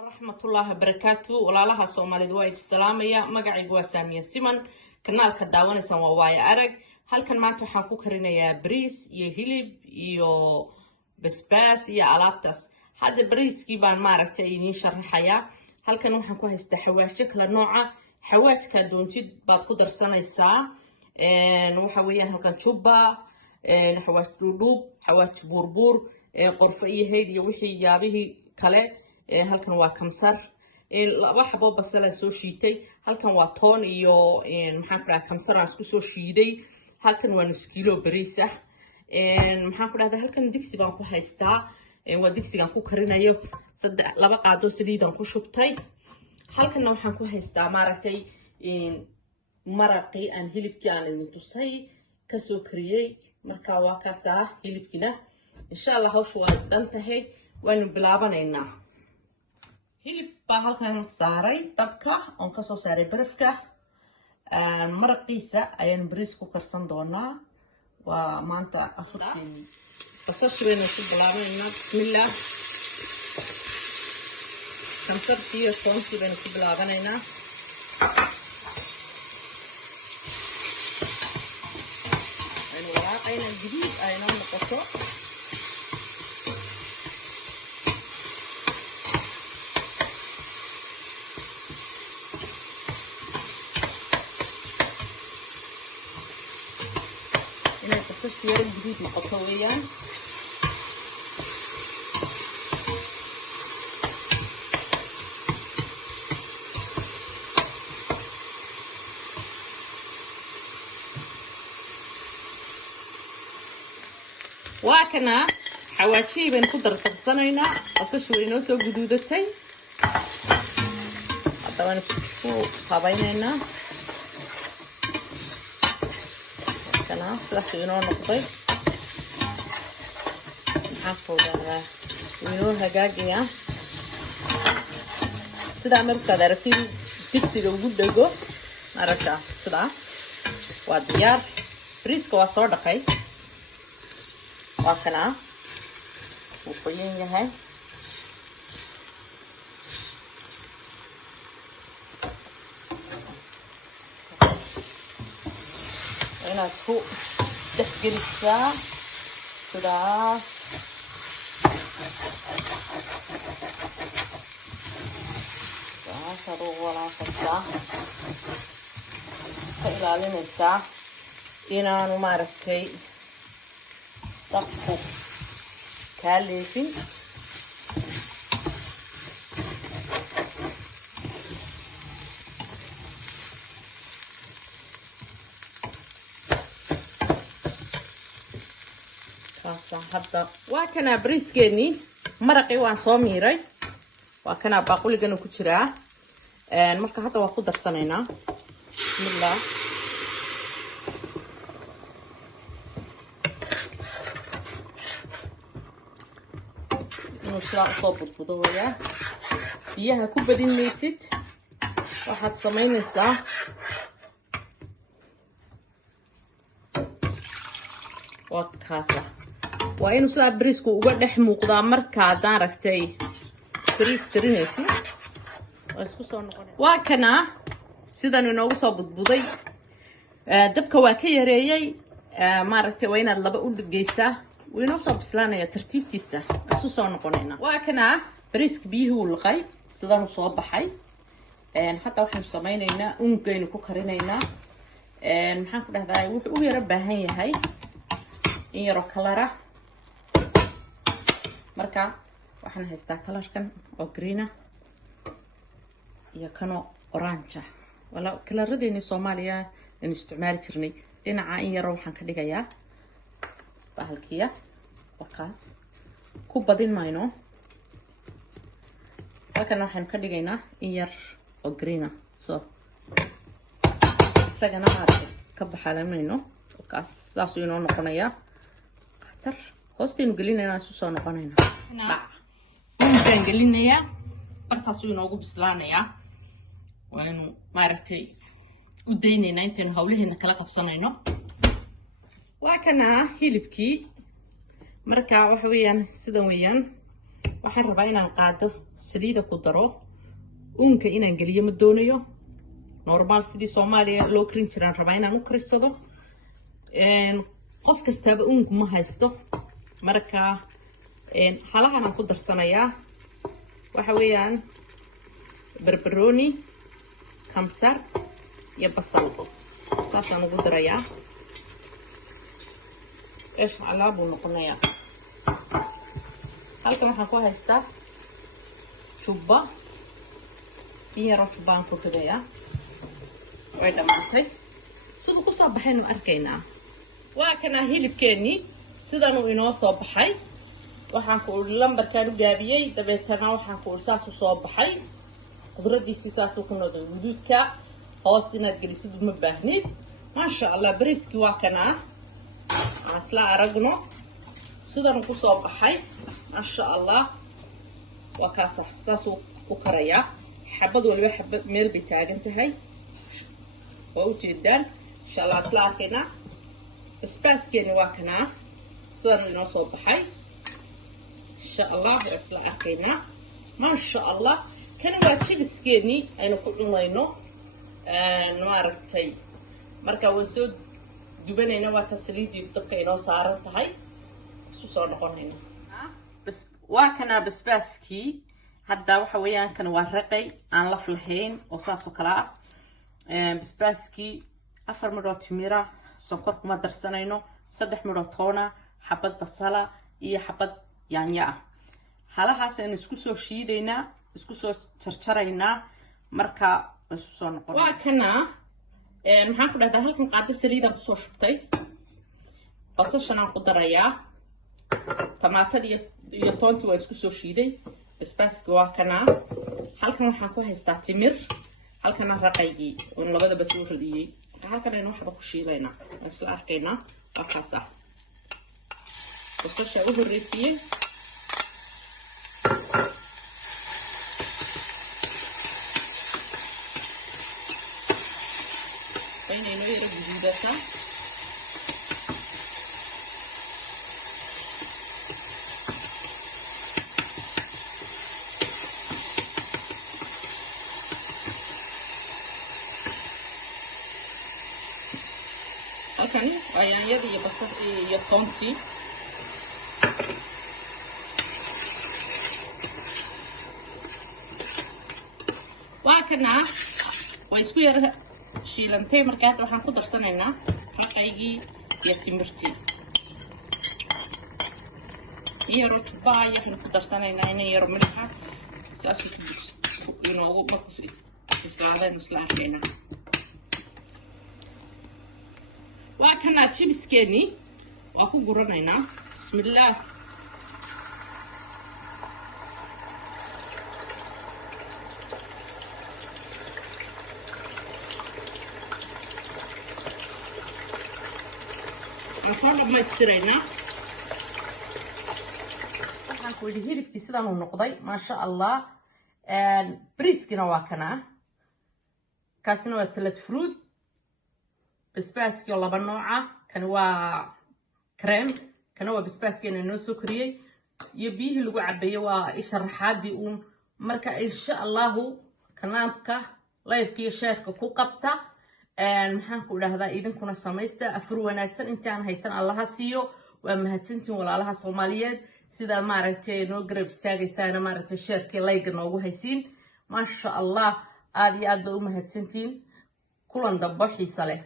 ورحمة الله وبركاته ولا لها صومالي دوايت السلامية مقعي قواسامية سيمن كنال كداوانا سنواوايا أرق هل كان مانتو حاكو كرينا يا بريس يا هيلب يا بسباس يا ألابتس هذا بريس كيبان مارك تاينين شرحيا هل كان وحاكو هستا حواش شكل نوعا حواش كادون جد بعد قدر سنة الساعة وحاويا هل كان شوبا حواش لولوب حواش بوربور قرفية هيدي وحي يابيه كالي halkan waa kamsar laba xabo basal soo shiitay halkan waa toon iyo maxaan ku dhahaa kamsar aan isku soo shiiday halkan waa nus kiilo bariis ah maxaan ku dhahaa halkan digsi baan ku haystaa waa digsigan ku karinayo laba qaado saliid aan ku shubtay halkan waxaan ku haystaa maaragtay maraqii aan hilibkii aan idin tusay ka soo kariyay marka waa kaasa hilibkina insha Allah hawshu waa dhan tahay waanu bilaabanaynaa hilib baa halkan saaray dabka oon kasoo saaray barafka maraqiisa ayaan bariis ku karsan doonaa waa maanta afurteeni basasha baynu ku bilaabaynaa bismillah kamsartii iyo toontii baynu ku bilaabanaynaa aynu walaaqayna guduud ayna noqoto سيارة جديد القطوية واكنا حواشي بين قدر تغسنينا أصش وينو سو جدودتي طبعا فوق قابيننا كنا صح ينور نقطي نحفظ ينور هجاجية سدا مركز عرفتي تكسي لو جودة نرجع سدا وديار بريسك وصور دقي وكنا وقيين جهاي هنا فوق تحقل الساعة كده شروع ولا فتا فإلى الساعة هنا نماركي طفو كاليفين hadda waa kana bariiskeeni maraqii waan soo miiray waa kana baaquligana ku jiraa marka hadda waa ku darsanaynaa bismillah inuu sidaa usoo budbudo weeyaa biyaha ku badin maysid waxaad samaynaysaa waa kaasa waa inuu sidaa bariisku uga dhex muuqdaa markaadaan aragtay bariis karinaysi waa isku soo noqonaya waa kana sidan inoogu soo budbuday dabka waa ka yareeyay maaragtay waa inaad laba u dhigaysaa wuu inoo soo bislaanaya tartiibtiisa isu soo noqonayna waa kana bariiska biyihii uu liqay sidan soo baxay hadda waxaanu samaynaynaa uungaynu ku karinaynaa maxaan ku dhahdaa wuxuu u yara baahan yahay in yaro kalara marka waxaan haystaa kalarkan oo greena iyo kano orange wala kalaradeeni Soomaaliya in isticmaali jirnay dhinaca in yaro waxaan ka dhigayaa bahalkiya wakaas ku badin mayno halkan waxaan ka dhigaynaa in yar oo greena so isagana maaragtay ka baxalamayno wakaas saas inoo noqonaya khatar hoosteenu gelinaynaa isu soo noqonaynaa waxaan gelinayaa bartaasuu inoogu bislaanayaa waanu maaragtay u daynaynaa intaynu hawlaheena kala qabsanayno waa kana hilibkii marka waxa weeyaan sidan weeyaan waxaan rabaa inaan qaado saliida ku daro uunka inaan geliyo ma doonayo normal sidii Soomaaliya loo karin jiraan rabaa inaan u karsado qof kastaba uunku ma haysto marka halahan aan ku darsanayaa waxa weeyaan barbarooni kamsar iyo basal saasaan ugu darayaa ايش علابه نقولنا halkan waxaan ku haystaa jubba iyo jubban ku kadaya way dhamaatay sidoo ku soo baxayna arkaynaa waa kana hilibkeeni sidan uu inoo soo baxay waxaan ku lambarkaan u gaabiyay dabeetana waxaan ku saas u soo baxay qudradiisi saas uu ku noqday guduudka hoos inaad gelisid ma baahnid ma sha Allah bariiski waa kana asla aragno sidan ku soo baxay ma sha Allah waa kaas saas uu karaya xabad waliba xabad meel bay taagan tahay oo u jeedaan insha Allah asla arkayna isbaaskeena waa kana sidan inoo soo baxay insha Allah asla arkayna ma sha Allah kana waa chibskeeni aynu ku cunayno maaragtay marka waan soo dubanayna waa tasliidii dadka inoo saaran tahay isu soo noqonayna bas waa kana basbaaskii hadda waxa weeyaan kana waa raqay aan laf lahayn oo saas oo kala basbaaskii 4 midhood timira sonkor kuma darsanayno 3 midhood toona xabad basala iyo xabad yaanya halahaas aan isku soo shiideynaa isku soo jarjaraynaa marka isu soo noqon waa kana maxaan ku dhahdaa halkan qaado saliid aan ku soo shubtay basashan aan ku darayaa tamaatadii iyo toontii waan isku soo shiiday basbaaska waa kana halkan waxaan ku haystaa timir halkan raqaygii oo labadaba soo radiyay halkan aynu waxba ku shiilaynaa isla arkaynaa waa kaas basasha u horeysiyay inaynu yara guduudata halkan yaanyada iyo basal iyo toontii waa kana way isku yara shiilantay markaa hadda waxaan ku darsanaynaa raqaygii iyo timirtii iyo jubba ayaan ku darsanaynaa inay yar milix saas inoogu markuu islaadaynu isla arkaynaa waa kana chipskeeni waa ku guranaynaa bismillaah أصلاً ما يسترينا. طبعاً كل هيري بتسيدا من نقضي ما شاء الله. بريسكنا واكنا. كاسنا وسلة فروت. بسباسكي الله بالنوعة كانوا كريم كانوا بسباسكي إنه سكري يبيه اللي عبيه وإيش الرحاد دي مركا إن شاء الله كنامك لا يبكي شارك كوكبتا. maxaan ku dhahdaa idinkuna samaysta afur wanaagsan intaan haysan allaha siiyo waa mahadsantiin walaalaha Soomaaliyeed sida maaragtay noo garab istaagaysaana maaragtay sheerkii like noogu haysiin ma sha Allah aad iyo aad u mahadsantiin kulan dambe xiiso leh